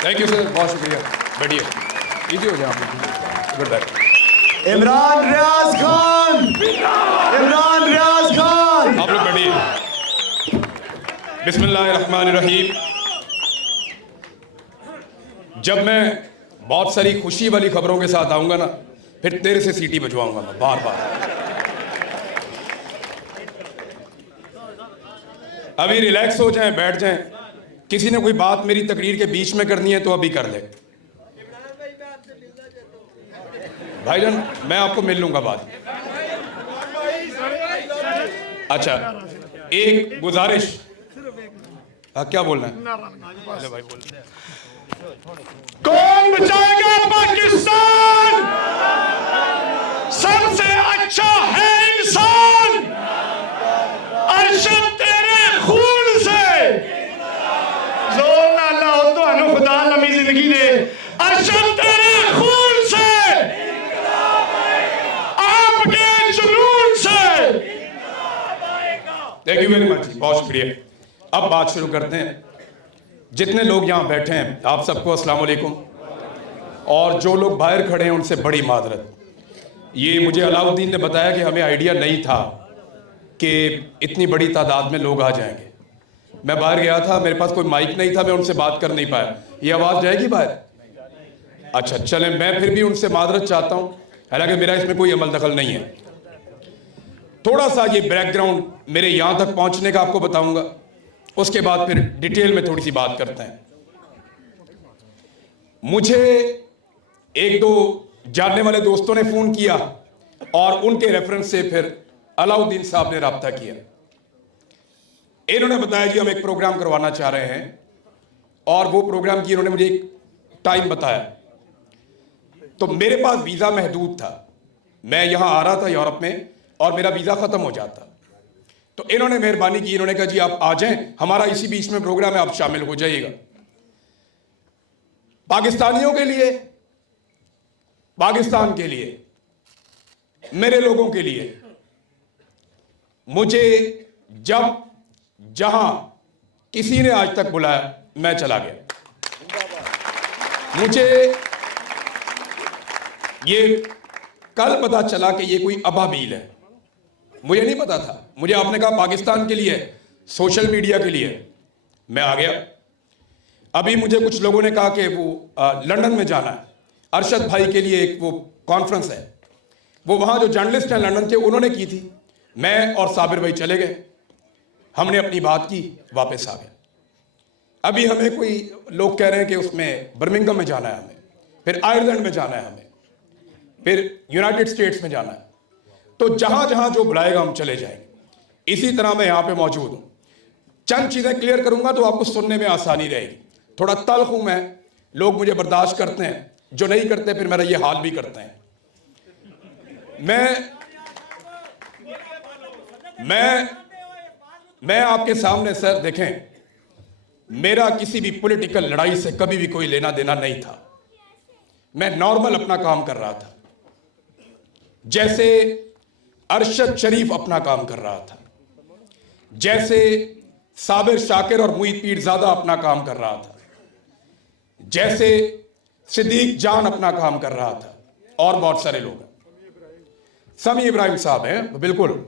Thank you sir, बहुत शुक्रिया। बढ़िया, इजी हो जाए आप। Good bye. इमरान रियाज खान, इमरान रियाज खान। आप लोग बैठिए। बिस्मिल्लाहिर्रहमानिर्रहीम। जब मैं बहुत सारी खुशी वाली खबरों के साथ आऊंगा ना, फिर तेरे से सीटी बजवाऊंगा मैं बार बार। अभी रिलैक्स हो जाएं, बैठ जाएं। किसी ने कोई बात मेरी तकरीर के बीच में करनी है तो अभी कर ले। भाईजान मैं आपको मिल लूंगा बाद। अच्छा, एक गुजारिश। हाँ, क्या बोलना है? अरे भाई बोल। कौन बचाएगा पाकिस्तान? सबसे अच्छा है इंसान। अरशद तेरे खून से जोर ना ला हो तो खुदा लंबी जिंदगी दे। अरशद तेरे खून से, आपके जुनून से। थैंक यू वेरी मच, बहुत शुक्रिया। अब बात शुरू करते हैं। जितने लोग यहाँ बैठे हैं आप सबको अस्सलाम वालेकुम, और जो लोग बाहर खड़े हैं उनसे बड़ी मादरत। ये मुझे अलाउद्दीन ने बताया कि हमें आइडिया नहीं था कि इतनी बड़ी तादाद में लोग आ जाएंगे। मैं बाहर गया था, मेरे पास कोई माइक नहीं था, मैं उनसे बात कर नहीं पाया। ये आवाज़ जाएगी बाहर? अच्छा चलें, मैं फिर भी उनसे मादरत चाहता हूँ, हालांकि मेरा इसमें कोई अमल दखल नहीं है। थोड़ा सा ये बैकग्राउंड मेरे यहाँ तक पहुँचने का आपको बताऊँगा, उसके बाद फिर डिटेल में थोड़ी सी बात करते हैं। मुझे एक दो जानने वाले दोस्तों ने फ़ोन किया और उनके रेफरेंस से फिर अलाउद्दीन साहब ने रब्ता किया। इन्होंने बताया कि हम एक प्रोग्राम करवाना चाह रहे हैं, और वो प्रोग्राम की इन्होंने मुझे एक टाइम बताया। तो मेरे पास वीज़ा महदूद था, मैं यहाँ आ रहा था यूरोप में और मेरा वीज़ा ख़त्म हो जाता। तो इन्होंने मेहरबानी की, इन्होंने कहा जी आप आ जाएं, हमारा इसी बीच में प्रोग्राम है, आप शामिल हो जाइएगा। पाकिस्तानियों के लिए, पाकिस्तान के लिए, मेरे लोगों के लिए, मुझे जब जहां किसी ने आज तक बुलाया मैं चला गया। मुझे ये कल पता चला कि ये कोई अबाबील है, मुझे नहीं पता था। मुझे आपने कहा पाकिस्तान के लिए, सोशल मीडिया के लिए, मैं आ गया। अभी मुझे कुछ लोगों ने कहा कि वो लंदन में जाना है, अरशद भाई के लिए एक वो कॉन्फ्रेंस है, वो वहाँ जो जर्नलिस्ट हैं लंदन के उन्होंने की थी। मैं और साबिर भाई चले गए, हमने अपनी बात की, वापस आ गए। अभी हमें कोई लोग कह रहे हैं कि उसमें बर्मिंघम में जाना है हमें, फिर आयरलैंड में जाना है हमें, फिर यूनाइटेड स्टेट्स में जाना है। तो जहाँ जहाँ जो बुलाएगा हम चले जाएंगे। इसी तरह मैं यहाँ पे मौजूद हूँ। चंद चीज़ें क्लियर करूँगा तो आपको सुनने में आसानी रहेगी। थोड़ा तल्ख हूँ मैं, लोग मुझे बर्दाश्त करते हैं, जो नहीं करते फिर मेरा ये हाल भी करते हैं। मैं आपके सामने सर देखें, मेरा किसी भी पॉलिटिकल लड़ाई से कभी भी कोई लेना देना नहीं था। मैं नॉर्मल अपना काम कर रहा था, जैसे अरशद शरीफ अपना काम कर रहा था, जैसे साबिर शाकिर और मुईद पीरजादा अपना काम कर रहा था, जैसे सिद्दीक जान अपना काम कर रहा था, और बहुत सारे लोग हैं। समी इब्राहिम साहब हैं बिल्कुल,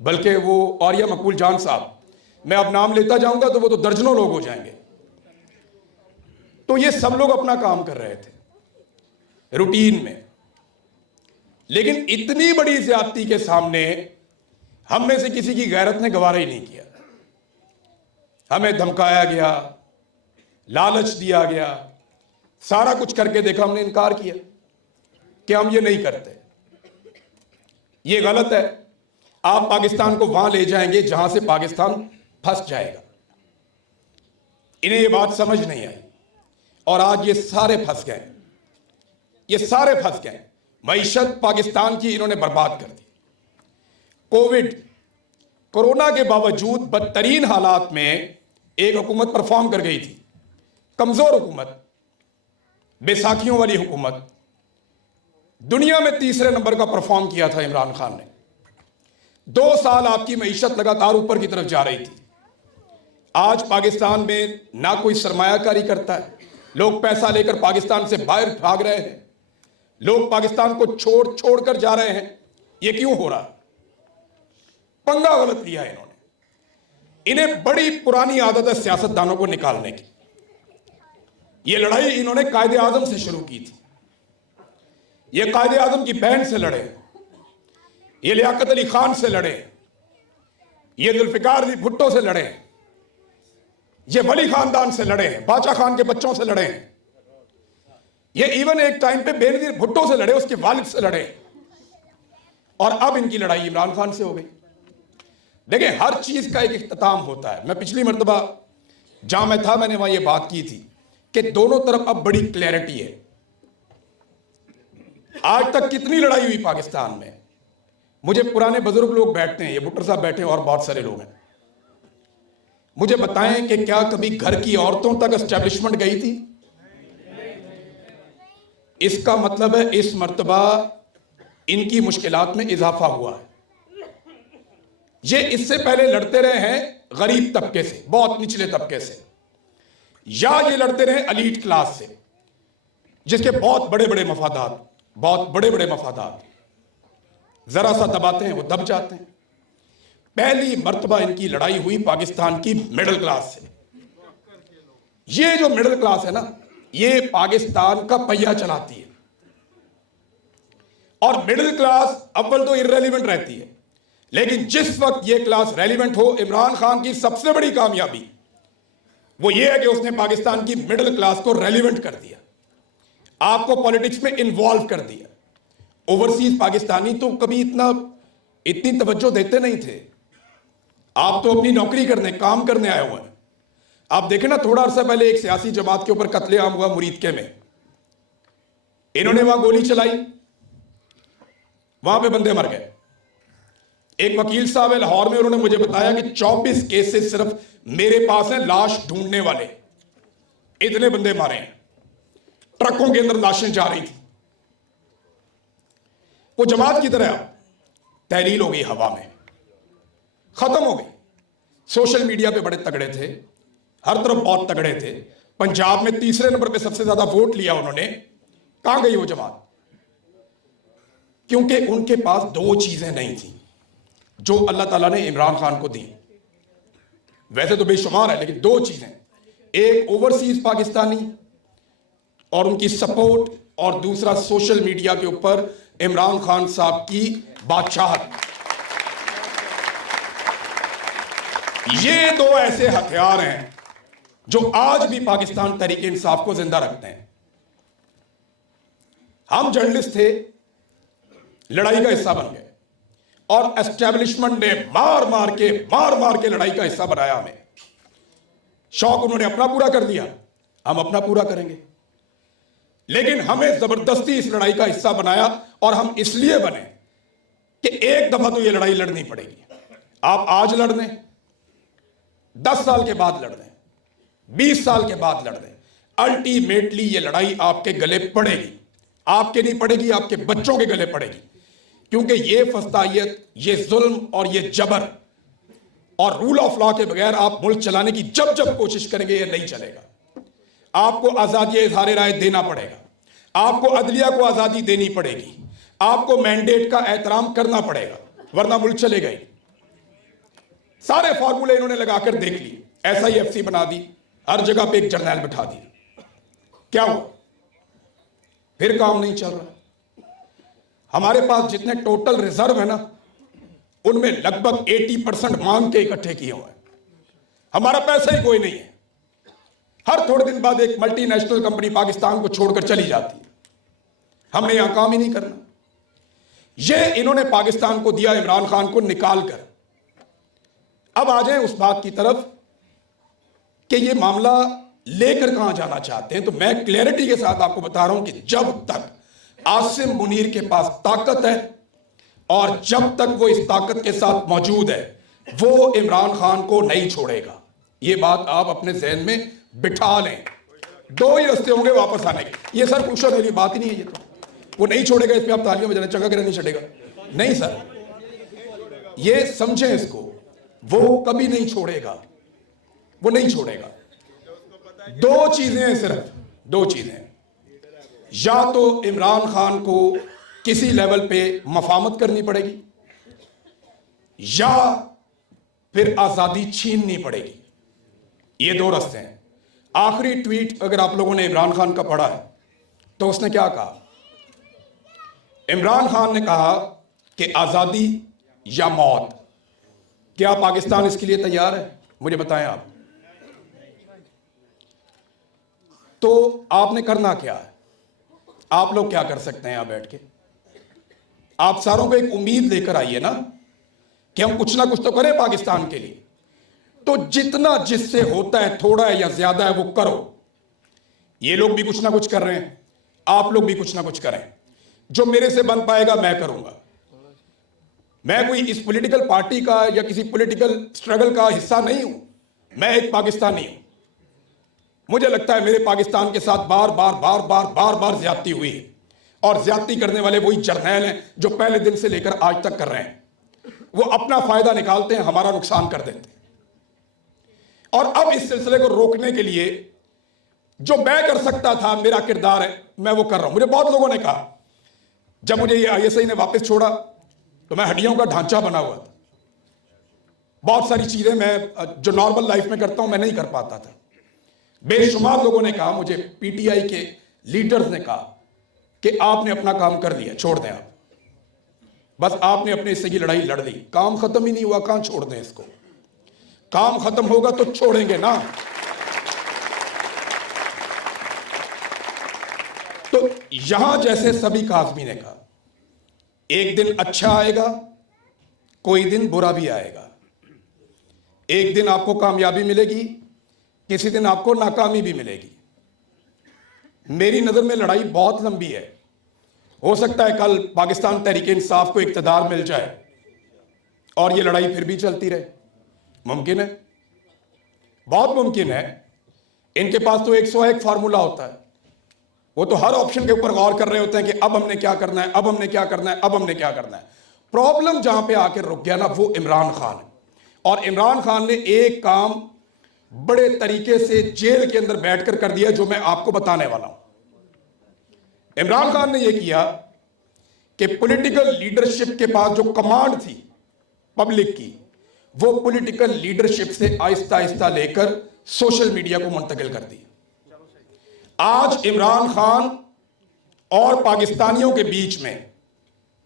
बल्कि वो और या मकबूल जान साहब, मैं अब नाम लेता जाऊंगा तो वो तो दर्जनों लोग हो जाएंगे। तो ये सब लोग अपना काम कर रहे थे रूटीन में, लेकिन इतनी बड़ी ज्यादती के सामने हम में से किसी की गैरत ने गवारा ही नहीं किया। हमें धमकाया गया, लालच दिया गया, सारा कुछ करके देखा, हमने इनकार किया कि हम ये नहीं करते। ये गलत है। आप पाकिस्तान को वहां ले जाएंगे जहां से पाकिस्तान फंस जाएगा। इन्हें ये बात समझ नहीं आई और आज ये सारे फंस गए, ये सारे फंस गए। मईशत पाकिस्तान की इन्होंने बर्बाद कर दी। कोविड कोरोना के बावजूद बदतरीन हालात में एक हुकूमत परफॉर्म कर गई थी, कमजोर हुकूमत, बैसाखियों वाली हुकूमत। दुनिया में तीसरे नंबर का परफॉर्म किया था इमरान खान ने। 2 साल आपकी मईशत लगातार ऊपर की तरफ जा रही थी। आज पाकिस्तान में ना कोई सरमायाकारी करता है, लोग पैसा लेकर पाकिस्तान से बाहर भाग रहे हैं, लोग पाकिस्तान को छोड़ छोड़ कर जा रहे हैं। ये क्यों हो रहा? पंगा गलत लिया है इन्होंने। इन्हें बड़ी पुरानी आदत है सियासतदानों को निकालने की। ये लड़ाई इन्होंने कायदे आजम से शुरू की थी। ये कायदे आजम की बहन से लड़े, ये लियाकत अली खान से लड़े, ये जुल्फिकार अली भुट्टो से लड़े, ये वली खानदान से लड़े हैं, बादशाह खान के बच्चों से लड़े हैं, ये इवन एक टाइम पे बेनजीर भुट्टो से लड़े, उसके वालिद से लड़े, और अब इनकी लड़ाई इमरान खान से हो गई। देखिए, हर चीज का एक इख्तिताम होता है। मैं पिछली मर्तबा जहां मैं था, मैंने वहां ये बात की थी कि दोनों तरफ अब बड़ी क्लैरिटी है। आज तक कितनी लड़ाई हुई पाकिस्तान में, मुझे पुराने बुजुर्ग लोग बैठते हैं, ये भुट्टर साहब बैठे हैं और बहुत सारे लोग हैं, मुझे बताएं कि क्या कभी घर की औरतों तक एस्टेब्लिशमेंट गई थी? इसका मतलब है इस मर्तबा इनकी मुश्किलात में इजाफा हुआ है। ये इससे पहले लड़ते रहे हैं गरीब तबके से, बहुत निचले तबके से, या ये लड़ते रहे एलीट क्लास से जिसके बहुत बड़े बड़े मफादात, बहुत बड़े बड़े मफादात, जरा सा दबाते हैं वो दब जाते हैं। पहली मर्तबा इनकी लड़ाई हुई पाकिस्तान की मिडिल क्लास से। ये जो मिडिल क्लास है ना, ये पाकिस्तान का पहिया चलाती है, और मिडिल क्लास अव्वल तो इर्रेलीवेंट रहती है, लेकिन जिस वक्त ये क्लास रेलिवेंट हो, इमरान खान की सबसे बड़ी कामयाबी वो ये है कि उसने पाकिस्तान की मिडिल क्लास को रेलिवेंट कर दिया, आपको पॉलिटिक्स में इन्वॉल्व कर दिया। ओवरसीज पाकिस्तानी तो कभी इतनी तवज्जो देते नहीं थे। आप तो अपनी नौकरी करने, काम करने आए हुए हैं। आप देखें ना, थोड़ा अर्सा पहले एक सियासी जमात के ऊपर कत्लेआम हुआ मुरीदके में, इन्होंने वहां गोली चलाई, वहां पे बंदे मर गए। एक वकील साहब है लाहौर में, उन्होंने मुझे बताया कि 24 केसेस सिर्फ मेरे पास हैं लाश ढूंढने वाले, इतने बंदे मारे हैं। ट्रकों के अंदर लाशें जा रही थी। वो जमात की तरह तहलील हो गई, हवा में खत्म हो गई। सोशल मीडिया पे बड़े तगड़े थे, हर तरफ बहुत तगड़े थे। पंजाब में तीसरे नंबर पे सबसे ज्यादा वोट लिया उन्होंने। कहां गई वो जमात? क्योंकि उनके पास दो चीजें नहीं थी जो अल्लाह ताला ने इमरान खान को दी। वैसे तो बेशुमार है, लेकिन दो चीजें, एक ओवरसीज पाकिस्तानी और उनकी सपोर्ट, और दूसरा सोशल मीडिया के ऊपर इमरान खान साहब की बादशाहत। ये दो ऐसे हथियार हैं जो आज भी पाकिस्तान तहरीक इंसाफ को जिंदा रखते हैं। हम जर्नलिस्ट थे, लड़ाई का हिस्सा बन गए, और एस्टेब्लिशमेंट ने मार मार के लड़ाई का हिस्सा बनाया हमें। शौक उन्होंने अपना पूरा कर लिया, हम अपना पूरा करेंगे, लेकिन हमें जबरदस्ती इस लड़ाई का हिस्सा बनाया। और हम इसलिए बने कि एक दफा तो ये लड़ाई लड़नी पड़ेगी। आप आज लड़ दें, 10 साल के बाद लड़ दें, 20 साल के बाद लड़ दें, अल्टीमेटली ये लड़ाई आपके गले पड़ेगी। आपके नहीं पड़ेगी, आपके बच्चों के गले पड़ेगी। क्योंकि ये फस्तायत, ये जुल्म और ये जबर और रूल ऑफ लॉ के बगैर आप मुल्क चलाने की जब जब कोशिश करेंगे, ये नहीं चलेगा। आपको आजादी इज़हार राय देना पड़ेगा, आपको अदलिया को आजादी देनी पड़ेगी, आपको मैंडेट का एहतराम करना पड़ेगा, वरना मुल्क चलेगा ही। सारे फॉर्मूले इन्होंने लगाकर देख लिए, SIFC बना दी, हर जगह पे एक जर्नैल बिठा दिया। क्या हुआ? फिर काम नहीं चल रहा। हमारे पास जितने टोटल रिजर्व है ना, उनमें लगभग 80% मांग के इकट्ठे किए हुए हैं। हमारा पैसा ही कोई नहीं है। हर थोड़े दिन बाद एक मल्टीनेशनल कंपनी पाकिस्तान को छोड़कर चली जाती है। हमने यहां काम ही नहीं करना। यह इन्होंने पाकिस्तान को दिया, इमरान खान को निकाल कर। अब आ जाए उस बात की तरफ कि ये मामला लेकर कहां जाना चाहते हैं। तो मैं क्लैरिटी के साथ आपको बता रहा हूं कि जब तक आसिम मुनीर के पास ताकत है और जब तक वो इस ताकत के साथ मौजूद है, वो इमरान खान को नहीं छोड़ेगा। ये बात आप अपने जहन में बिठा लें। दो ही रास्ते होंगे वापस आने के। ये सर पूछो मेरी बात ही नहीं है। ये तो वो नहीं छोड़ेगा, इस पे आप तालियां बजाने चंगा करे नहीं छड़ेगा। नहीं सर, ये समझें इसको, वो कभी नहीं छोड़ेगा, वो नहीं छोड़ेगा। दो चीजें हैं सिर्फ, दो चीजें, या तो इमरान खान को किसी लेवल पे मफामत करनी पड़ेगी या फिर आजादी छीननी पड़ेगी। ये दो रास्ते हैं। आखिरी ट्वीट अगर आप लोगों ने इमरान खान का पढ़ा है तो उसने क्या कहा? इमरान खान ने कहा कि आजादी या मौत। क्या पाकिस्तान इसके लिए तैयार है? मुझे बताएं आप। तो आपने करना क्या है? आप लोग क्या कर सकते हैं यहां बैठ के? आप सारों को एक उम्मीद लेकर आइए ना कि हम कुछ ना कुछ तो करें पाकिस्तान के लिए। तो जितना जिससे होता है, थोड़ा है या ज्यादा है, वो करो। ये लोग भी कुछ ना कुछ कर रहे हैं, आप लोग भी कुछ ना कुछ करें। जो मेरे से बन पाएगा मैं करूंगा। मैं कोई इस पॉलिटिकल पार्टी का या किसी पॉलिटिकल स्ट्रगल का हिस्सा नहीं हूं। मैं एक पाकिस्तानी हूं। मुझे लगता है मेरे पाकिस्तान के साथ बार बार ज्यादती हुई है, और ज्यादती करने वाले वही जर्नैल हैं जो पहले दिन से लेकर आज तक कर रहे हैं। वो अपना फायदा निकालते हैं, हमारा नुकसान कर देते हैं। और अब इस सिलसिले को रोकने के लिए जो मैं कर सकता था, मेरा किरदार है, मैं वो कर रहा हूं। मुझे बहुत लोगों ने कहा, जब मुझे ये ISI ने वापस छोड़ा तो मैं हड्डियों का ढांचा बना हुआ था। बहुत सारी चीजें मैं जो नॉर्मल लाइफ में करता हूं मैं नहीं कर पाता था। बेशुमार लोगों ने कहा, मुझे PTI के लीडर्स ने कहा कि आपने अपना काम कर लिया, छोड़ दें आप। बस आपने अपने हिस्से की लड़ाई लड़ ली, काम खत्म ही नहीं हुआ, कहां छोड़ दें इसको? काम खत्म होगा तो छोड़ेंगे ना। तो यहां जैसे सभी काज़मी ने कहा, एक दिन अच्छा आएगा, कोई दिन बुरा भी आएगा। एक दिन आपको कामयाबी मिलेगी, किसी दिन आपको नाकामी भी मिलेगी। मेरी नजर में लड़ाई बहुत लंबी है। हो सकता है कल पाकिस्तान तहरीक इंसाफ को इक्तदार मिल जाए और ये लड़ाई फिर भी चलती रहे। मुमकिन है, बहुत मुमकिन है। इनके पास तो 101 फार्मूला होता है। वो तो हर ऑप्शन के ऊपर गौर कर रहे होते हैं कि अब हमने क्या करना है, अब हमने क्या करना है, अब हमने क्या करना है। प्रॉब्लम जहां पे आके रुक गया ना, वो इमरान खान है। और इमरान खान ने एक काम बड़े तरीके से जेल के अंदर बैठकर कर दिया, जो मैं आपको बताने वाला हूं। इमरान खान ने यह किया कि पॉलिटिकल लीडरशिप के पास जो कमांड थी पब्लिक की, वो पॉलिटिकल लीडरशिप से आहिस्ता आहिस्ता लेकर सोशल मीडिया को मुंतकिल कर दी। आज इमरान खान और पाकिस्तानियों के बीच में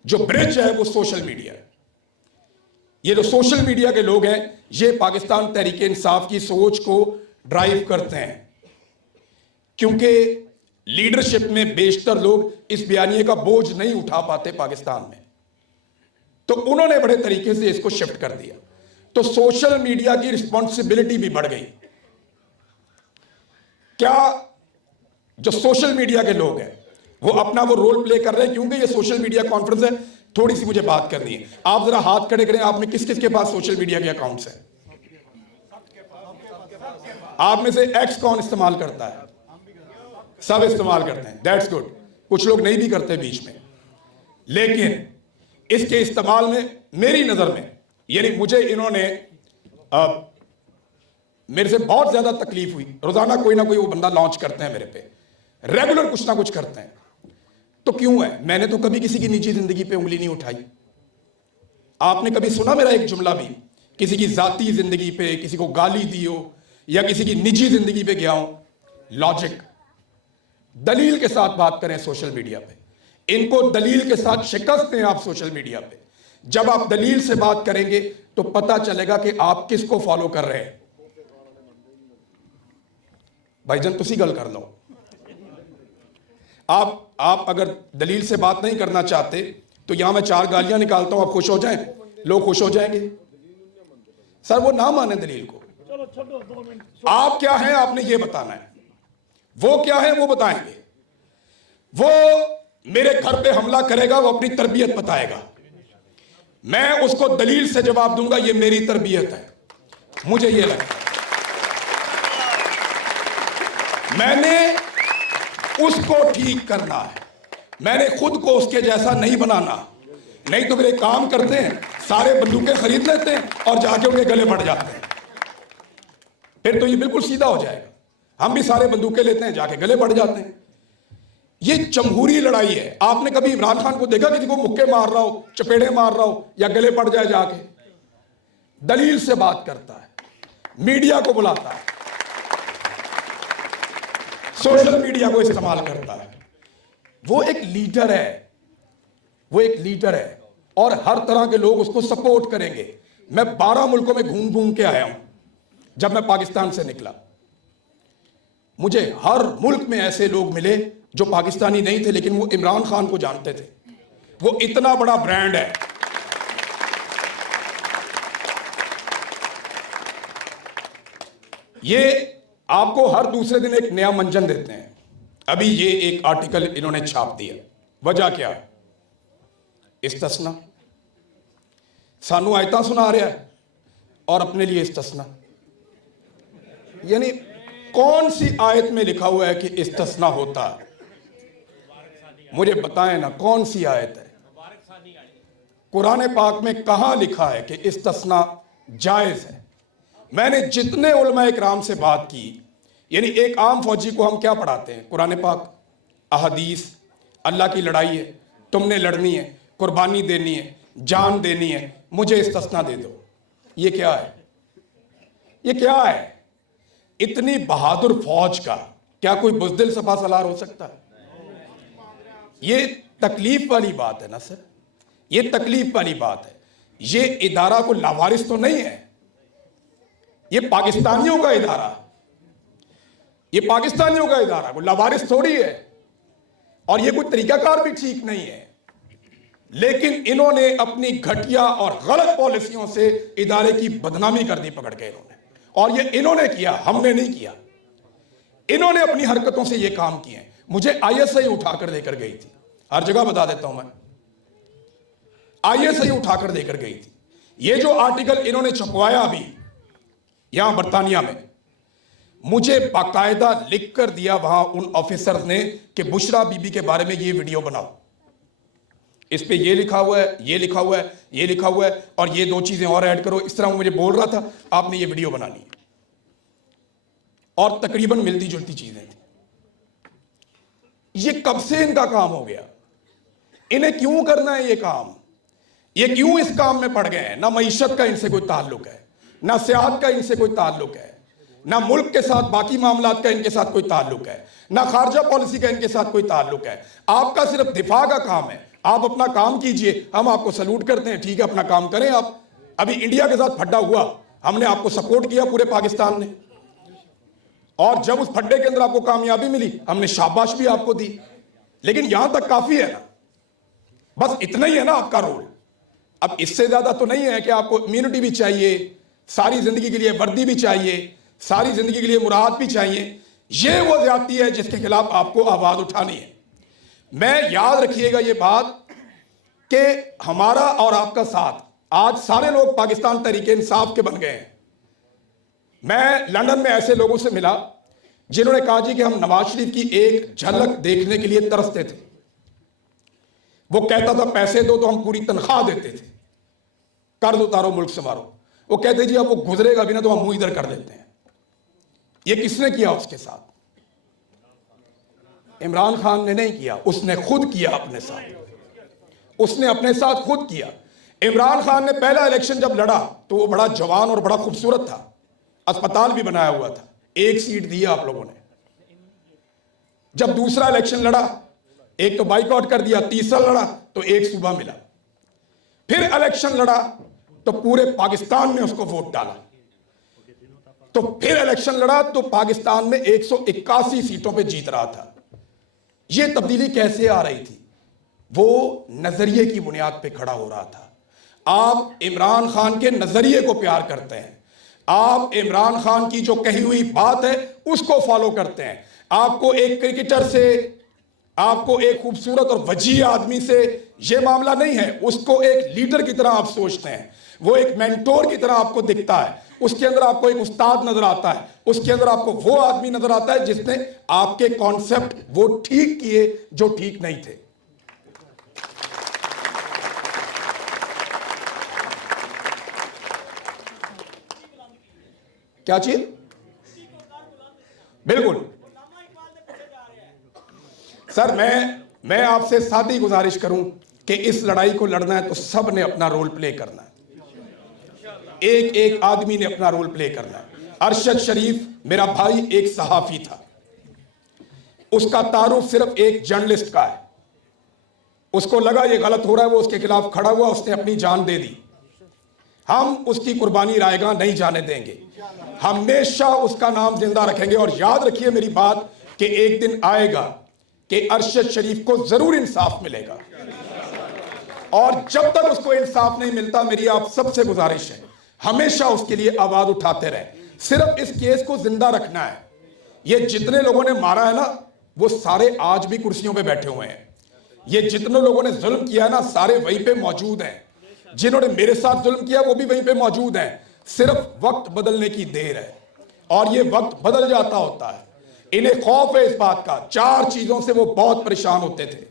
जो ब्रिज है वो सोशल मीडिया है। ये जो सोशल मीडिया के लोग हैं, ये पाकिस्तान तहरीक इंसाफ की सोच को ड्राइव करते हैं, क्योंकि लीडरशिप में बेशतर लोग इस बयानिए का बोझ नहीं उठा पाते पाकिस्तान में। तो उन्होंने बड़े तरीके से इसको शिफ्ट कर दिया। तो सोशल मीडिया की रिस्पॉन्सिबिलिटी भी बढ़ गई। क्या जो सोशल मीडिया के लोग हैं वो अपना वो रोल प्ले कर रहे हैं? क्योंकि ये सोशल मीडिया कॉन्फ्रेंस है, थोड़ी सी मुझे बात करनी है। आप जरा हाथ खड़े करें, आप में किस किस के पास सोशल मीडिया के अकाउंट्स हैं? आप में से एक्स कौन इस्तेमाल करता है? सब इस्तेमाल करते हैं, दैट्स गुड। कुछ लोग नहीं भी करते बीच में, लेकिन इसके इस्तेमाल में मेरी नजर में, यानी मुझे इन्होंने मेरे से बहुत ज्यादा तकलीफ हुई। रोजाना कोई ना कोई वो बंदा लॉन्च करते हैं मेरे पे, रेगुलर कुछ ना कुछ करते हैं। तो क्यों है? मैंने तो कभी किसी की निजी जिंदगी पे उंगली नहीं उठाई। आपने कभी सुना मेरा एक जुमला भी किसी की जाती जिंदगी पे, किसी को गाली दी हो या किसी की निजी जिंदगी पे गया हो? लॉजिक, दलील के साथ बात करें सोशल मीडिया पे। इनको दलील के साथ शिकस्त दें आप सोशल मीडिया पे। जब आप दलील से बात करेंगे तो पता चलेगा कि आप किसको फॉलो कर रहे हैं। भाईजान तुसी गल कर लो। आप अगर दलील से बात नहीं करना चाहते तो यहां मैं 4 गालियां निकालता हूं, आप खुश हो जाएं, लोग खुश हो जाएंगे। सर वो ना माने दलील को। आप क्या हैं आपने ये बताना है, वो क्या है वो बताएंगे। वो मेरे घर पे हमला करेगा, वो अपनी तरबियत बताएगा, मैं उसको दलील से जवाब दूंगा। ये मेरी तरबियत है, मुझे ये लगता है। मैंने उसको ठीक करना है, मैंने खुद को उसके जैसा नहीं बनाना। नहीं तो मेरे काम करते हैं, सारे बंदूकें खरीद लेते हैं और जाके उनके गले बढ़ जाते हैं। फिर तो ये बिल्कुल सीधा हो जाएगा। हम भी सारे बंदूकें लेते हैं, जाके गले पड़ जाते हैं। ये जमहूरी लड़ाई है। आपने कभी इमरान खान को देखा किसी को मुक्के मार रहा हो, चपेड़े मार रहा हो या गले पड़ जाए? जाके दलील से बात करता है, मीडिया को बुलाता है, सोशल मीडिया को इस्तेमाल करता है। वो एक लीडर है, वो एक लीडर है और हर तरह के लोग उसको सपोर्ट करेंगे। मैं 12 मुल्कों में घूम घूम के आया हूं। जब मैं पाकिस्तान से निकला, मुझे हर मुल्क में ऐसे लोग मिले जो पाकिस्तानी नहीं थे, लेकिन वो इमरान खान को जानते थे। वो इतना बड़ा ब्रांड है। ये आपको हर दूसरे दिन एक नया मंजन देते हैं। अभी ये एक आर्टिकल इन्होंने छाप दिया। वजह क्या है? इस्तिस्ना। सानू आयतां सुना रहा है और अपने लिए इस्तिस्ना। यानी कौन सी आयत में लिखा हुआ है कि इस्तिस्ना होता है? मुझे बताएं ना, कौन सी आयत है? कुरान पाक में कहां लिखा है कि इस्तिस्ना जायज है? मैंने जितने उलमा इकराम से बात की, यानी एक आम फौजी को हम क्या पढ़ाते हैं? कुरान पाक, अहदीस, अल्लाह की लड़ाई है, तुमने लड़नी है, कुर्बानी देनी है, जान देनी है, मुझे इस्तिस्ना दे दो। ये क्या है? ये क्या है? इतनी बहादुर फौज का क्या कोई बुज़दिल सफा सलार हो सकता है? ये तकलीफ वाली बात है ना सर, ये तकलीफ वाली बात है। ये इदारा को लावारिस तो नहीं है, ये पाकिस्तानियों का इदारा, ये पाकिस्तानियों का इदारा, वो लावारिस थोड़ी है। और ये कोई तरीकाकार भी ठीक नहीं है। लेकिन इन्होंने अपनी घटिया और गलत पॉलिसियों से इदारे की बदनामी कर दी पकड़ के इन्होंने। और ये इन्होंने किया, हमने नहीं किया। इन्होंने अपनी हरकतों से ये काम किए। मुझे आईएसआई उठाकर लेकर गई थी, हर जगह बता देता हूं मैं, आईएसआई उठाकर लेकर गई थी। ये जो आर्टिकल इन्होंने छपवाया अभी यहां बर्तानिया में, मुझे बाकायदा लिख कर दिया वहां उन ऑफिसर्स ने कि बुशरा बीबी के बारे में ये वीडियो बनाओ, इस पे ये लिखा हुआ है, ये लिखा हुआ है, ये लिखा हुआ है, और ये 2 चीजें और ऐड करो। इस तरह वो मुझे बोल रहा था, आपने ये वीडियो बनानी है। और तकरीबन मिलती जुलती चीजें थी। ये कब से इनका काम हो गया? इन्हें क्यों करना है ये काम? ये क्यों इस काम में पड़ गए हैं? ना मईशत का इनसे कोई ताल्लुक है, ना सियाहत का इनसे कोई ताल्लुक है, ना मुल्क के साथ बाकी मामलात का इनके साथ कोई ताल्लुक है, ना खारजा पॉलिसी का इनके साथ कोई ताल्लुक है। आपका सिर्फ दिफा का काम है। आप अपना काम कीजिए, हम आपको सल्यूट करते हैं, ठीक है, अपना काम करें आप। अभी इंडिया के साथ फड्डा हुआ, हमने आपको सपोर्ट किया पूरे पाकिस्तान ने, और जब उस फड्डे के अंदर आपको कामयाबी मिली, हमने शाबाश भी आपको दी। लेकिन यहां तक काफी है ना, बस इतना ही है ना आपका रोल। अब इससे ज्यादा तो नहीं है कि आपको इम्यूनिटी भी चाहिए, सारी जिंदगी के लिए वर्दी भी चाहिए, सारी जिंदगी के लिए मुराद भी चाहिए। ये वो ज्यादती है जिसके खिलाफ आपको आवाज उठानी है। मैं याद रखिएगा ये बात कि हमारा और आपका साथ, आज सारे लोग पाकिस्तान तहरीके इंसाफ के बन गए हैं। मैं लंदन में ऐसे लोगों से मिला जिन्होंने कहा जी कि हम नवाज शरीफ की एक झलक देखने के लिए तरसते थे। वो कहता था पैसे दो तो हम पूरी तनख्वाह देते थे, कर्ज उतारो मुल्क से मारो। वो कहते जी अब वो गुजरेगा भी ना तो हम मुंह इधर कर देते हैं। ये किसने किया उसके साथ? इमरान खान ने नहीं किया, उसने खुद किया अपने साथ। उसने अपने साथ खुद किया। इमरान खान ने पहला इलेक्शन जब लड़ा तो वो बड़ा जवान और बड़ा खूबसूरत था, अस्पताल भी बनाया हुआ था, 1 सीट दी आप लोगों ने। जब दूसरा इलेक्शन लड़ा, एक तो बाइकआउट कर दिया, तीसरा लड़ा तो 1 सूबा मिला। फिर इलेक्शन लड़ा तो पूरे पाकिस्तान में उसको वोट डाला। तो फिर इलेक्शन लड़ा तो पाकिस्तान में 181 सीटों पे जीत रहा था। ये तब्दीली कैसे आ रही थी? वो नजरिए की बुनियाद पे खड़ा हो रहा था। आप इमरान खान के नजरिए को प्यार करते हैं, आप इमरान खान की जो कही हुई बात है उसको फॉलो करते हैं। आपको एक क्रिकेटर से, आपको एक खूबसूरत और वजीह आदमी से ये मामला नहीं है, उसको एक लीडर की तरह आप सोचते हैं। वो एक मेंटोर की तरह आपको दिखता है, उसके अंदर आपको एक उस्ताद नजर आता है, उसके अंदर आपको वो आदमी नजर आता है जिसने आपके कॉन्सेप्ट वो ठीक किए जो ठीक नहीं थे। क्या चीज? बिल्कुल सर, मैं आपसे सादी गुजारिश करूं कि इस लड़ाई को लड़ना है तो सब ने अपना रोल प्ले करना है, एक एक आदमी ने अपना रोल प्ले करना है। अरशद शरीफ मेरा भाई एक सहाफी था, उसका तारुफ सिर्फ एक जर्नलिस्ट का है। उसको लगा ये गलत हो रहा है, वो उसके खिलाफ खड़ा हुआ, उसने अपनी जान दे दी। हम उसकी कुर्बानी रायगा नहीं जाने देंगे, हमेशा उसका नाम जिंदा रखेंगे। और याद रखिए मेरी बात कि एक दिन आएगा कि अरशद शरीफ को जरूर इंसाफ मिलेगा, और जब तक उसको इंसाफ नहीं मिलता, मेरी आप सबसे गुजारिश है हमेशा उसके लिए आवाज उठाते रहे। सिर्फ इस केस को जिंदा रखना है। ये जितने लोगों ने मारा है ना, वो सारे आज भी कुर्सियों पे बैठे हुए हैं। ये जितने लोगों ने जुल्म किया है ना, सारे वहीं पे मौजूद हैं। जिन्होंने मेरे साथ जुल्म किया वो भी वहीं पे मौजूद हैं। सिर्फ वक्त बदलने की देर है, और ये वक्त बदल जाता होता है। इन्हें खौफ है इस बात का। 4 चीजों से वो बहुत परेशान होते थे।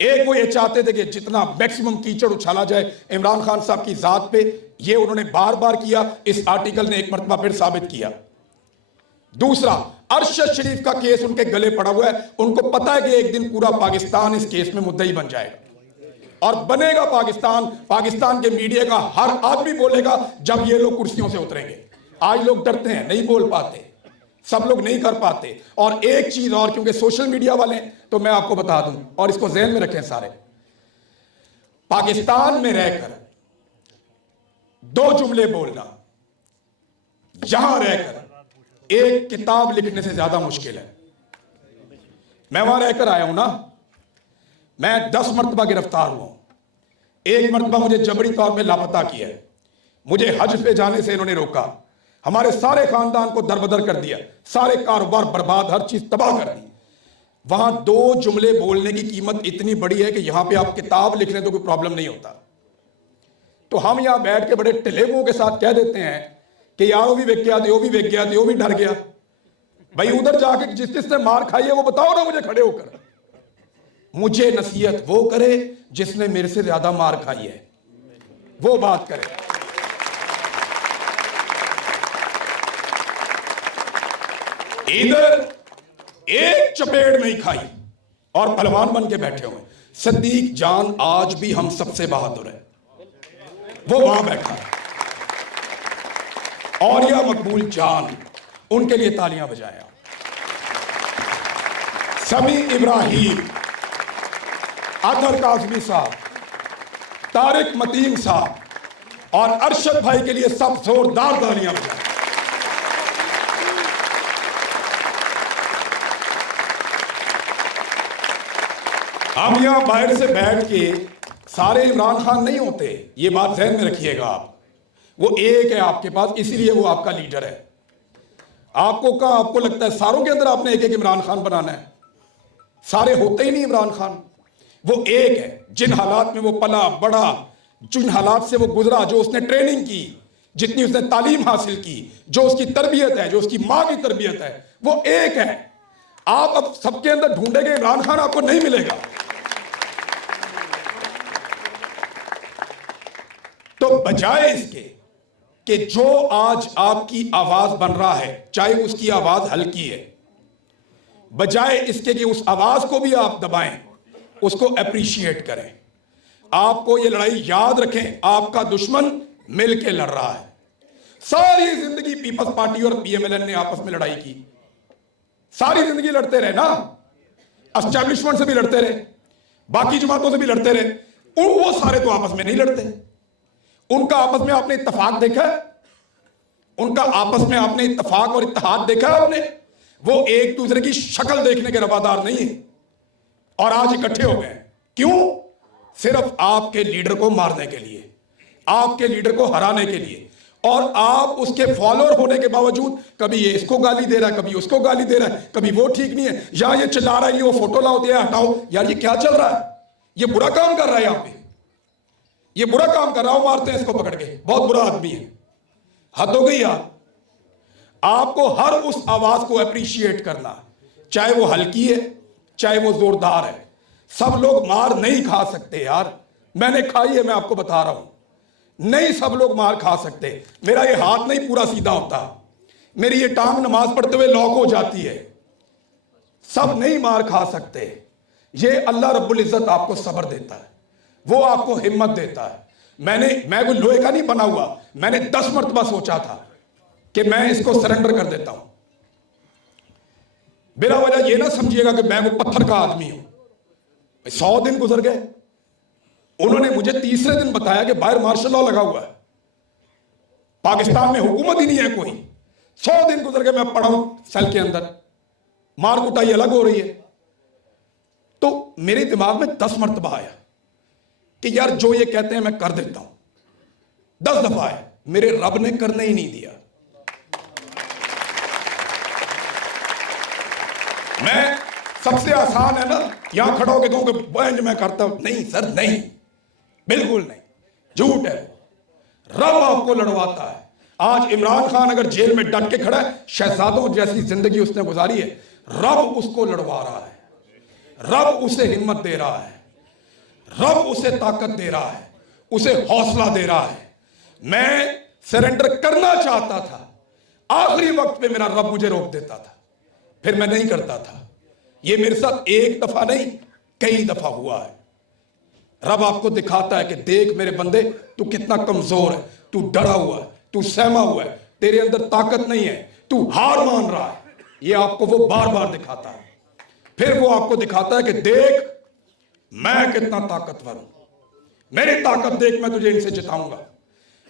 एक, वो ये चाहते थे कि जितना मैक्सिमम कीचड़ उछाला जाए इमरान खान साहब की जात पे। ये उन्होंने बार बार किया, इस आर्टिकल ने एक मरतबा फिर साबित किया। दूसरा, अरशद शरीफ का केस उनके गले पड़ा हुआ है। उनको पता है कि एक दिन पूरा पाकिस्तान इस केस में मुद्दई बन जाएगा, और बनेगा पाकिस्तान। पाकिस्तान के मीडिया का हर आदमी बोलेगा जब ये लोग कुर्सियों से उतरेंगे। आज लोग डरते हैं, नहीं बोल पाते, सब लोग नहीं कर पाते। और एक चीज और, क्योंकि सोशल मीडिया वाले, तो मैं आपको बता दूं, और इसको ज़हन में रखें सारे, पाकिस्तान में रहकर 2 जुमले बोलना यहां रहकर एक किताब लिखने से ज्यादा मुश्किल है। मैं वहां रहकर आया हूं ना, मैं 10 मरतबा गिरफ्तार हुआ हूं। एक मरतबा मुझे जबरी तौर पे लापता किया है, मुझे हज पे जाने से इन्होंने रोका, हमारे सारे खानदान को दरबदर कर दिया, सारे कारोबार बर्बाद, हर चीज तबाह कर दी। वहां 2 जुमले बोलने की कीमत इतनी बड़ी है कि यहां पे आप किताब लिख लें तो कोई प्रॉब्लम नहीं होता। तो हम यहां बैठ के बड़े टिलेबों के साथ कह देते हैं कि यार वो भी वेख गया, वो भी वेख गया, वो भी डर गया। भाई उधर जाके जिसने मार खाई है वो बताओ ना मुझे खड़े होकर। मुझे नसीहत वो करे जिसने मेरे से ज्यादा मार खाई है, वो बात करे। इधर एक चपेट नहीं खाई और पहलवान बन के बैठे हुए। सदीक जान आज भी हम सबसे बहादुर है, वो वहां बैठा है। और या मकबूल जान, उनके लिए तालियां बजाया। समी इब्राहिम, अतर काज़मी साहब, तारिक मतीन साहब और अरशद भाई के लिए सब जोरदार तालियां बजाएं। हम यहां बाहर से बैठ के सारे इमरान खान नहीं होते, ये बात ध्यान में रखिएगा आप। वो एक है आपके पास, इसीलिए वो आपका लीडर है। आपको कहा, आपको लगता है सारों के अंदर आपने एक एक इमरान खान बनाना है? सारे होते ही नहीं इमरान खान। वो एक है, जिन हालात में वो पला बड़ा, जिन हालात से वो गुजरा, जो उसने ट्रेनिंग की, जितनी उसने तालीम हासिल की, जो उसकी तरबियत है, जो उसकी मां की तरबियत है, वो एक है। आप अब सबके अंदर ढूंढेंगे, इमरान खान आपको नहीं मिलेगा। तो बजाय इसके कि जो आज आपकी आवाज बन रहा है, चाहे उसकी आवाज हल्की है, बजाय इसके कि उस आवाज को भी आप दबाएं, उसको अप्रिशिएट करें। आपको ये लड़ाई याद रखें, आपका दुश्मन मिलके लड़ रहा है। सारी जिंदगी पीपल्स पार्टी और पीएमएलएन ने आपस में लड़ाई की, सारी जिंदगी लड़ते रहे ना, एस्टैब्लिशमेंट से भी लड़ते रहे, बाकी जमातों से भी लड़ते रहे। वो सारे तो आपस में नहीं लड़ते। उनका आपस में आपने इत्तेफाक देखा है? उनका आपस में आपने इत्तेफाक और इत्तेहाद देखा है आपने? वो एक दूसरे की शक्ल देखने के रवादार नहीं है, और आज इकट्ठे हो गए। क्यों? सिर्फ आपके लीडर को मारने के लिए, आपके लीडर को हराने के लिए। और आप उसके फॉलोअर होने के बावजूद कभी ये इसको गाली दे रहा है, कभी उसको गाली दे रहा है, कभी वो ठीक नहीं है, या ये चिल्ला रहा है, ये वो फोटो लाओ दिया हटाओ। यार ये क्या चल रहा है? ये बुरा काम कर रहा है, यहां पे ये बुरा काम कर रहा हो, मारते हैं इसको पकड़ के, बहुत बुरा आदमी है। हद हो गई यार। आपको हर उस आवाज को अप्रिशिएट करना, चाहे वो हल्की है, चाहे वो जोरदार है। सब लोग मार नहीं खा सकते यार, मैंने खाई है, मैं आपको बता रहा हूं। नहीं सब लोग मार खा सकते। मेरा ये हाथ नहीं पूरा सीधा होता, मेरी ये टांग नमाज पढ़ते हुए लॉक हो जाती है। सब नहीं मार खा सकते। ये अल्लाह रब्बुल इज्जत आपको सब्र देता है, वो आपको हिम्मत देता है। मैं कोई लोहे का नहीं बना हुआ। मैंने 10 मरतबा सोचा था कि मैं इसको सरेंडर कर देता हूं। बिला वजह ये ना समझिएगा कि मैं वो पत्थर का आदमी हूं। 100 दिन गुजर गए। उन्होंने मुझे तीसरे दिन बताया कि बाहर मार्शल लॉ लगा हुआ है, पाकिस्तान में हुकूमत ही नहीं है कोई। 100 दिन गुजर गए, मैं पड़ा हूं सेल के अंदर, मार कुटाई अलग हो रही है। तो मेरे दिमाग में 10 मरतबा आया कि यार जो ये कहते हैं मैं कर देता हूं। 10 दफा आया, मेरे रब ने करने ही नहीं दिया। मैं सबसे आसान है ना यहां खड़ा होकर कहूं कि बहन मैं करता हूं। नहीं सर, नहीं, बिल्कुल नहीं, झूठ है। रब आपको लड़वाता है। आज इमरान खान अगर जेल में डट के खड़ा है, शहजादों जैसी जिंदगी उसने गुजारी है, रब उसको लड़वा रहा है। रब उसे हिम्मत दे रहा है, रब उसे ताकत दे रहा है, उसे हौसला दे रहा है। मैं सरेंडर करना चाहता था, आखिरी वक्त पे मेरा रब मुझे रोक देता था, फिर मैं नहीं करता था। ये मेरे साथ एक दफा नहीं कई दफा हुआ है। रब आपको दिखाता है कि देख मेरे बंदे, तू कितना कमजोर है, तू डरा हुआ है, तू सहमा हुआ है, तेरे अंदर ताकत नहीं है, तू हार मान रहा है। ये आपको वो बार बार दिखाता है। फिर वो आपको दिखाता है कि देख मैं कितना ताकतवर हूं, मेरी ताकत देख, मैं तुझे इनसे जिताऊंगा,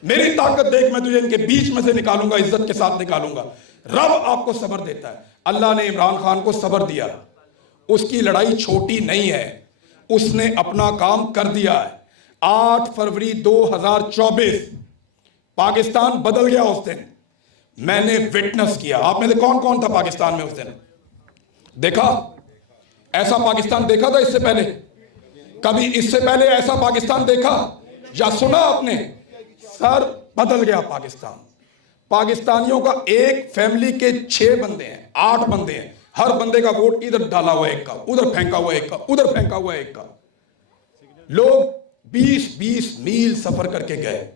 मेरी ताकत देख, मैं तुझे इनके बीच में से निकालूंगा, इज्जत के साथ निकालूंगा। रब आपको सब्र देता है। अल्लाह ने इमरान खान को सब्र दिया। उसकी लड़ाई छोटी नहीं है, उसने अपना काम कर दिया है। 8 फरवरी 2024 पाकिस्तान बदल गया। उस दिन मैंने विटनेस किया। आप में से कौन कौन था पाकिस्तान में उस दिन? देखा ऐसा पाकिस्तान देखा था इससे पहले? कभी इससे पहले ऐसा पाकिस्तान देखा या सुना आपने? सर बदल गया पाकिस्तान। पाकिस्तानियों का एक फैमिली के 6 बंदे हैं, 8 बंदे हैं, हर बंदे का वोट इधर डाला हुआ एक का, उधर फेंका हुआ एक का, उधर फेंका हुआ एक का। लोग 20-20 मील सफर करके गए।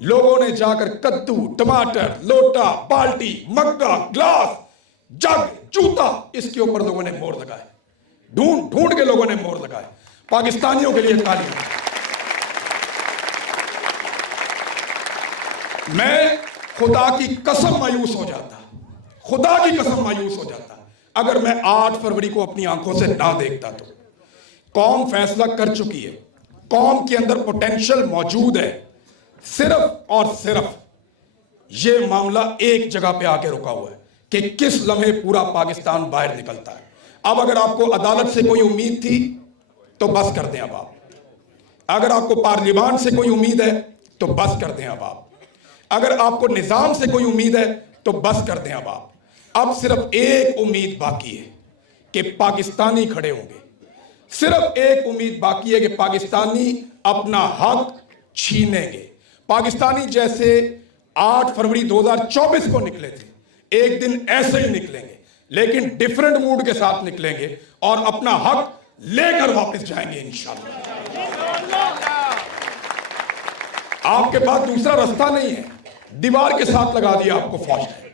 लोगों ने जाकर कद्दू, टमाटर, लोटा, बाल्टी, मग्गा, ग्लास, जग, जूता, इसके ऊपर लोगों ने मोहर लगाए। ढूंढ ढूंढ के लोगों ने मोहर लगाए। पाकिस्तानियों के लिए ताली। मैं खुदा की कसम मायूस हो जाता, खुदा की कसम मायूस हो जाता अगर मैं 8 फरवरी को अपनी आंखों से ना देखता। तो कौम फैसला कर चुकी है, कौम के अंदर पोटेंशियल मौजूद है। सिर्फ और सिर्फ ये मामला एक जगह पे आके रुका हुआ है कि किस लम्हे पूरा पाकिस्तान बाहर निकलता है। अब अगर आपको अदालत से कोई उम्मीद थी तो बस कर दें अब आप। अगर आपको पार्लियामान से कोई उम्मीद है तो बस कर दें अब आप। अगर आपको निजाम से कोई उम्मीद है तो बस कर दें अब आप। अब सिर्फ एक उम्मीद बाकी है कि पाकिस्तानी खड़े होंगे। सिर्फ एक उम्मीद बाकी है कि पाकिस्तानी अपना हक छीनेंगे। पाकिस्तानी जैसे 8 फरवरी 2024 को निकले थे, एक दिन ऐसे ही निकलेंगे, लेकिन डिफरेंट मूड के साथ निकलेंगे और अपना हक लेकर वापस जाएंगे इंशाअल्लाह। आपके पास दूसरा रास्ता नहीं है। दीवार के साथ लगा दिया आपको फौज ने,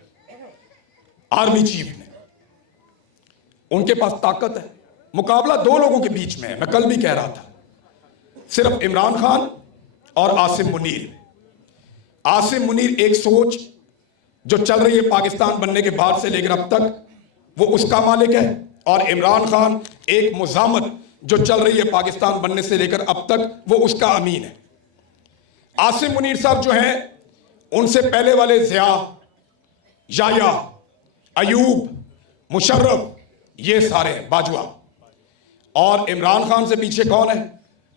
आर्मी चीफ ने। उनके पास ताकत है। मुकाबला 2 लोगों के बीच में है। मैं कल भी कह रहा था, सिर्फ इमरान खान और आसिम मुनीर। आसिम मुनीर एक सोच जो चल रही है पाकिस्तान बनने के बाद से लेकर अब तक, वो उसका मालिक है, और इमरान खान एक मुजामत जो चल रही है पाकिस्तान बनने से लेकर अब तक, वो उसका अमीन है। आसिम मुनीर साहब जो हैं, उनसे पहले वाले ज़िया, याया, अयूब, मुशर्रफ, ये सारे हैं बाजुआ। और इमरान खान से पीछे कौन है?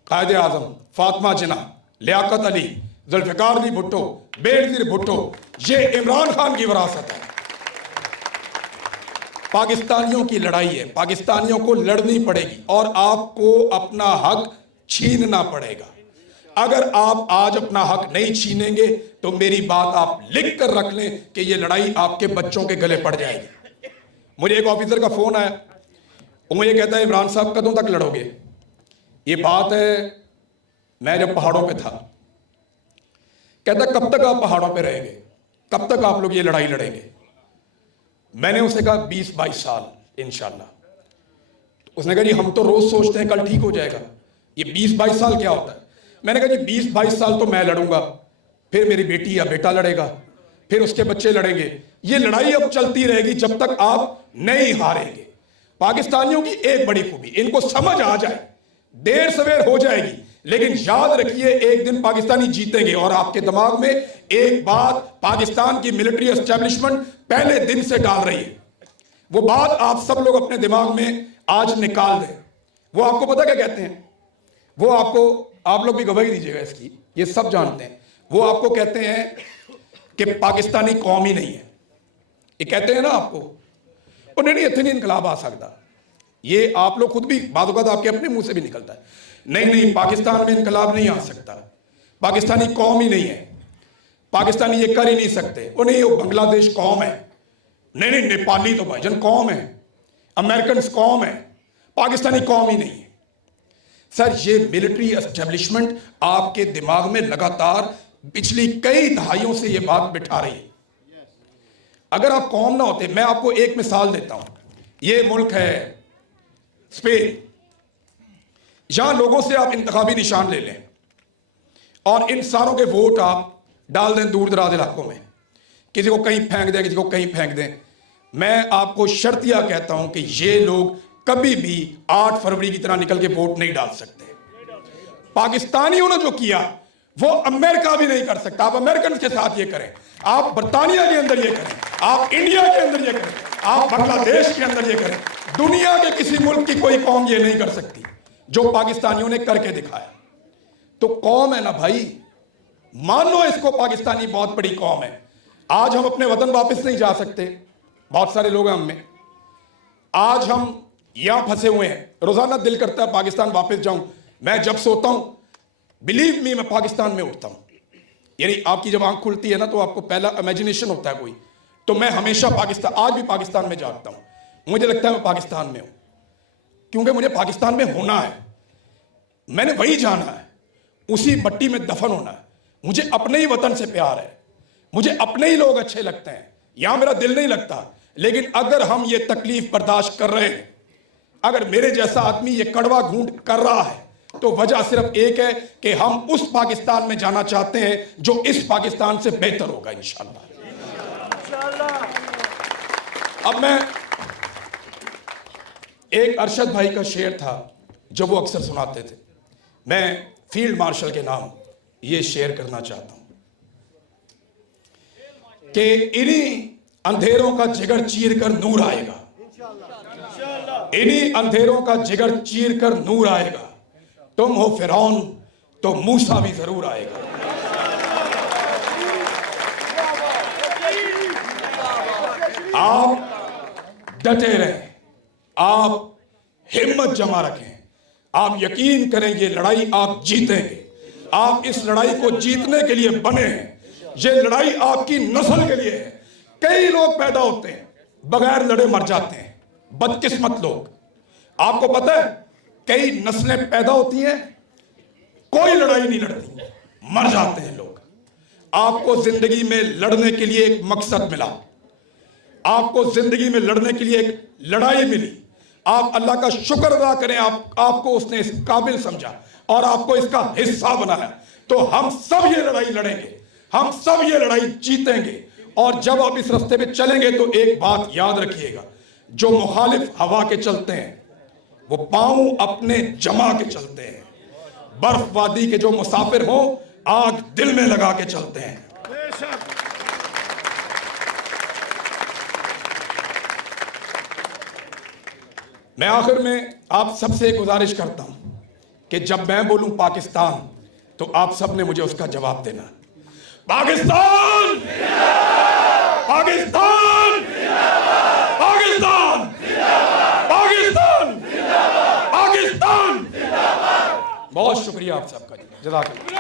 कायदे आजम, फातिमा जिन्ना, लियाकत अली, जुल्फिकार अली भुट्टो, बेनजीर भुट्टो। ये इमरान खान की विरासत है। पाकिस्तानियों की लड़ाई है, पाकिस्तानियों को लड़नी पड़ेगी और आपको अपना हक छीनना पड़ेगा। अगर आप आज अपना हक नहीं छीनेंगे तो मेरी बात आप लिख कर रख लें कि यह लड़ाई आपके बच्चों के गले पड़ जाएगी। मुझे एक ऑफिसर का फोन आया, वो मुझे कहता है इमरान साहब कदों तक लड़ोगे? ये बात है मैं जब पहाड़ों पे था। कहता कब तक आप पहाड़ों पे रहेंगे? कब तक आप लोग ये लड़ाई लड़ेंगे? मैंने उसे कहा 20-22 साल इंशाल्लाह। उसने कहा जी हम तो रोज सोचते हैं कल ठीक हो जाएगा, ये 20-22 साल क्या होता है? मैंने कहा जी 20-22 साल तो मैं लड़ूंगा, फिर मेरी बेटी या बेटा लड़ेगा, फिर उसके बच्चे लड़ेंगे। ये लड़ाई अब चलती रहेगी जब तक आप नहीं हारेंगे। पाकिस्तानियों की एक बड़ी खूबी, इनको समझ आ जाए, देर सवेर हो जाएगी, लेकिन याद रखिए एक दिन पाकिस्तानी जीतेंगे। और आपके दिमाग में एक बात पाकिस्तान की मिलिट्री एस्टेब्लिशमेंट पहले दिन से डाल रही है, वो बात आप सब लोग अपने दिमाग में आज निकाल दें। वो आपको पता क्या कहते हैं? वो आपको, आप लोग भी गवाही दीजिएगा इसकी, ये सब जानते हैं। वो आपको कहते हैं कि पाकिस्तानी कौम ही नहीं है। ये कहते हैं ना आपको, और नहीं इतनी इनकलाब आ सकता। ये आप लोग खुद भी बाद आपके अपने मुंह से भी निकलता है, नहीं पाकिस्तान में इनकलाब नहीं आ सकता, पाकिस्तानी कौम ही नहीं है, पाकिस्तानी ये कर ही नहीं सकते। वो नहीं, वो बांग्लादेश कौम है, नहीं नेपाली तो भाईजान कौम है, अमेरिकन कौम है, पाकिस्तानी कौम ही नहीं है। सर ये मिलिट्री एस्टेब्लिशमेंट आपके दिमाग में लगातार पिछली कई दहाइयों से ये बात बिठा रही है। अगर आप कौम ना होते, मैं आपको एक मिसाल देता हूं, ये मुल्क है स्पेन, यहां लोगों से आप इंतखाबी निशान ले लें और इन सारों के वोट आप डाल दें दूर दराज इलाकों में, किसी को कहीं फेंक दें, किसी को कहीं फेंक दें। मैं आपको शर्तिया कहता हूं कि ये लोग कभी भी 8 फरवरी की तरह निकल के वोट नहीं डाल सकते। पाकिस्तानियों ने जो किया वो अमेरिका भी नहीं कर सकता। आप अमेरिकन के साथ ये करें, आप बर्तानिया के अंदर ये करें, आप इंडिया के अंदर ये करें, आप बांग्लादेश के अंदर ये करें, दुनिया के किसी मुल्क की कोई कौम ये नहीं कर सकती जो पाकिस्तानियों ने करके दिखाया। तो कौम है ना भाई, मानो इसको पाकिस्तानी बहुत बड़ी कौम है। आज हम अपने वतन वापस नहीं जा सकते, बहुत सारे लोग हैं हम में, आज हम यहां फंसे हुए हैं, रोजाना दिल करता है पाकिस्तान वापस जाऊं। मैं जब सोता हूं, बिलीव मी, मैं पाकिस्तान में उठता हूं। यानी आपकी जब आंख खुलती है ना तो आपको पहला इमेजिनेशन होता है कोई, तो मैं हमेशा पाकिस्तान, आज भी पाकिस्तान में जागता हूं। मुझे लगता है मैं पाकिस्तान में हूं, क्योंकि मुझे पाकिस्तान में होना है, मैंने वही जाना है, उसी मट्टी में दफन होना है। मुझे अपने ही वतन से प्यार है, मुझे अपने ही लोग अच्छे लगते हैं, यहां मेरा दिल नहीं लगता। लेकिन अगर हम ये तकलीफ बर्दाश्त कर रहे हैं, अगर मेरे जैसा आदमी ये कड़वा घूंट कर रहा है, तो वजह सिर्फ एक है कि हम उस पाकिस्तान में जाना चाहते हैं जो इस पाकिस्तान से बेहतर होगा इंशाअल्लाह। अब मैं, एक अरशद भाई का शेर था जो वो अक्सर सुनाते थे, मैं फील्ड मार्शल के नाम ये शेयर करना चाहता हूं कि इन्हीं अंधेरों का जिगर चीर कर नूर आएगा, इन्हीं अंधेरों का जिगर चीर कर नूर आएगा। तुम हो फिरौन तो मूसा भी जरूर आएगा। आप डटे रहें, आप हिम्मत जमा रखें, आप यकीन करें ये लड़ाई आप जीतेंगे। आप इस लड़ाई को जीतने के लिए बने हैं, ये लड़ाई आपकी नस्ल के लिए है। कई लोग पैदा होते हैं बगैर लड़े मर जाते हैं, बदकिस्मत लोग। आपको पता है कई नस्लें पैदा होती हैं कोई लड़ाई नहीं लड़ती, मर जाते हैं लोग। आपको जिंदगी में लड़ने के लिए एक मकसद मिला, आपको जिंदगी में लड़ने के लिए एक लड़ाई मिली। आप अल्लाह का शुक्र अदा करें, आपको उसने इस काबिल समझा और आपको इसका हिस्सा बनाया। तो हम सब ये लड़ाई लड़ेंगे, हम सब ये लड़ाई जीतेंगे। और जब आप इस रास्ते पे चलेंगे तो एक बात याद रखिएगा, जो मुखालिफ हवा के चलते हैं वो पांव अपने जमा के चलते हैं, बर्फ वादी के जो मुसाफिर हो आग दिल में लगा के चलते हैं। मैं आखिर में आप सबसे गुजारिश करता हूं कि जब मैं बोलूं पाकिस्तान तो आप सब ने मुझे उसका जवाब देना। पाकिस्तान, पाकिस्तान, पाकिस्तान, पाकिस्तान, पाकिस्तान। बहुत शुक्रिया आप सबका, जज़ाकल्लाह।